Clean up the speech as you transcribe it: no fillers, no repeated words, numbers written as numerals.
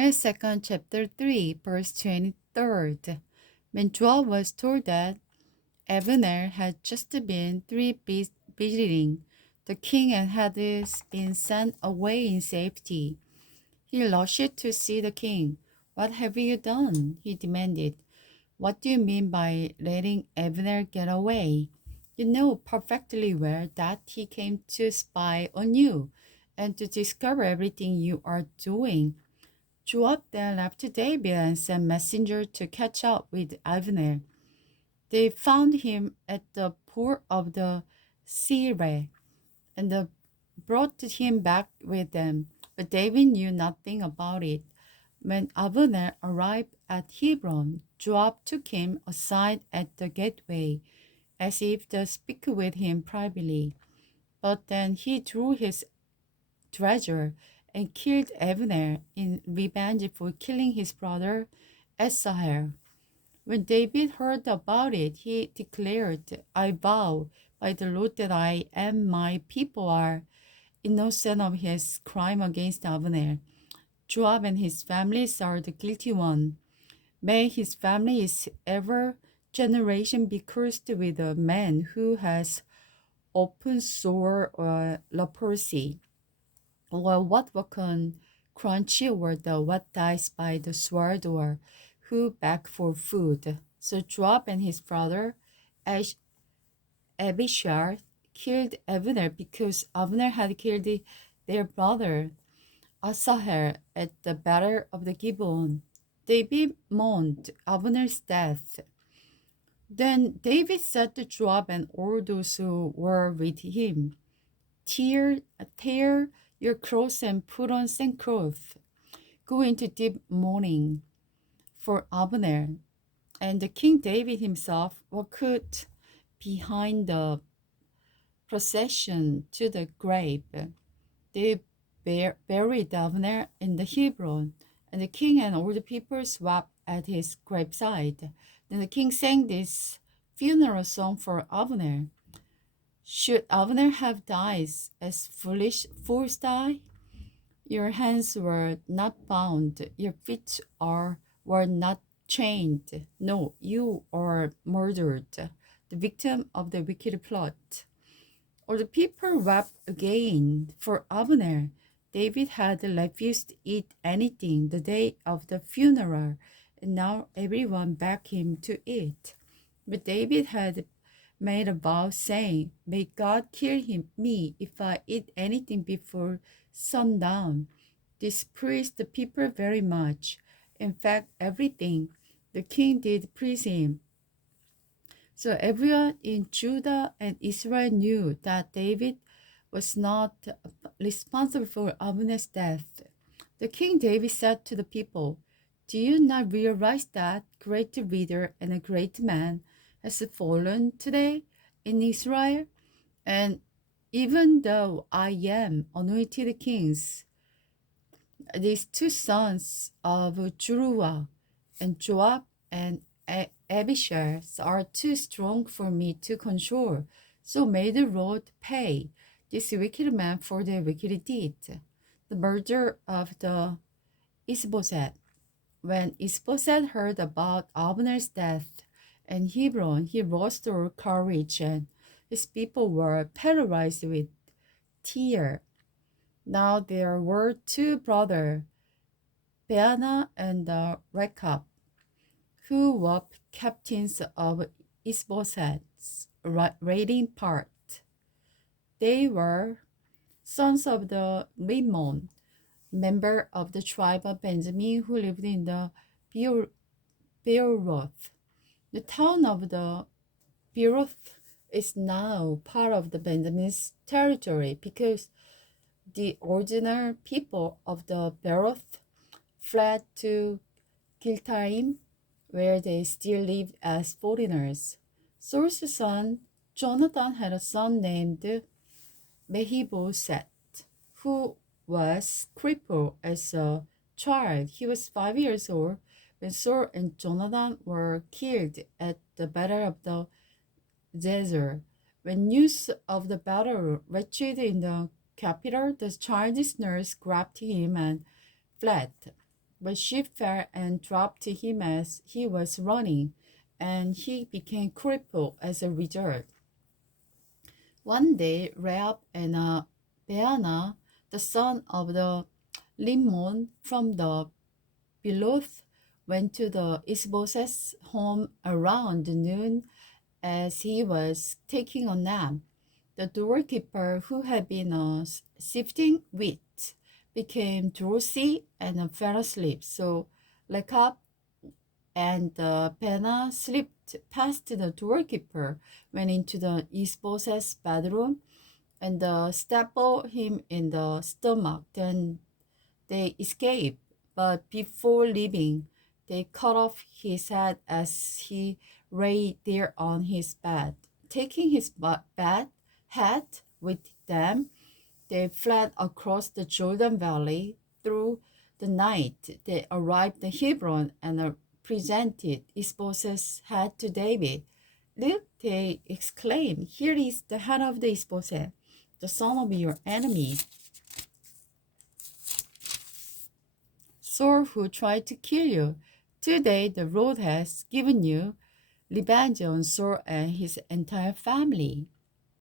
2 chapter 3, verse 23. When Joab was told that Abner had just been visiting the king and had been sent away in safety, he rushed to see the king. What have you done? He demanded. What do you mean by letting Abner get away? You know perfectly well that he came to spy on you and to discover everything you are doing. Joab then left David and sent messengers to catch up with Abner. They found him at the port of the Sireh and brought him back with them. But David knew nothing about it. When Abner arrived at Hebron, Joab took him aside at the gateway, as if to speak with him privately. But then he drew his treasure and killed Abner in revenge for killing his brother Asahel. When David heard about it, he declared, I vow by the Lord that I and my people are innocent of his crime against Abner. Joab and his families are the guilty one. May his family's ever generation be cursed with a man who has open sore or leprosy, or what can crunchy or the what dies by the sword or who beg for food. So Joab and his brother Abishai killed Abner because Abner had killed their brother Asahel at the battle of the Gibeon. David mourned Abner's death. Then David said to Joab and all those who were with him, tear your clothes and put on sackcloth. Go into deep mourning for Abner. And the King David himself walked behind the procession to the grave. They buried Abner in the Hebron, and the king and all the people wept at his graveside. Then the king sang this funeral song for Abner. Should Abner have died as foolish fools die? Your hands were not bound, your feet were not chained. No, you are murdered, the victim of the wicked plot. Or the people wept again for Abner. David had refused to eat anything the day of the funeral, and now everyone begged him to eat. But David had made a vow saying, May God kill me if I eat anything before sundown. This pleased the people very much. In fact, everything the king did please him. So everyone in Judah and Israel knew that David was not responsible for Abner's death. The king David said to the people, Do you not realize that great leader and a great man has fallen today in Israel? And even though I am anointed kings, these two sons of Jeruah and Joab and Abishai are too strong for me to control. So may the Lord pay this wicked man for their wicked deed. The murder of the Ishbosheth. When Ishbosheth heard about Abner's death in Hebron, he restored courage, and his people were paralyzed with tears. Now there were two brothers, Baana and Rechab, who were captains of Ishbosheth's raiding part. They were sons of the Rimmon, member of the tribe of Benjamin, who lived in the Beeroth. The town of the Beeroth is now part of the Benjamin's territory because the original people of the Beeroth fled to Giltaim, where they still lived as foreigners. Saul's son Jonathan had a son named Mephibosheth, who was crippled as a child. He was 5 years old when Saul and Jonathan were killed at the battle of the Jazer. When news of the battle reached in the capital, the child's nurse grabbed him and fled. but she fell and dropped him as he was running, and he became crippled as a result. One day, Rahab and Baana, the son of the Limon from the Beloth, went to the Ishbosheth's home around noon as he was taking a nap. The doorkeeper, who had been sifting wheat, became drowsy and fell asleep. So Rechab and Baana slipped past the doorkeeper, went into the Ishbosheth's bedroom, and stabbed him in the stomach. Then they escaped, but before leaving, they cut off his head as he lay there on his bed. Taking his head with them, they fled across the Jordan Valley. Through the night, they arrived in Hebron and presented Ishbosheth's head to David. Look, they exclaimed, here is the head of the Ishbosheth, the son of your enemy, Saul, who tried to kill you. Today the Lord has given you revenge on Saul and his entire family.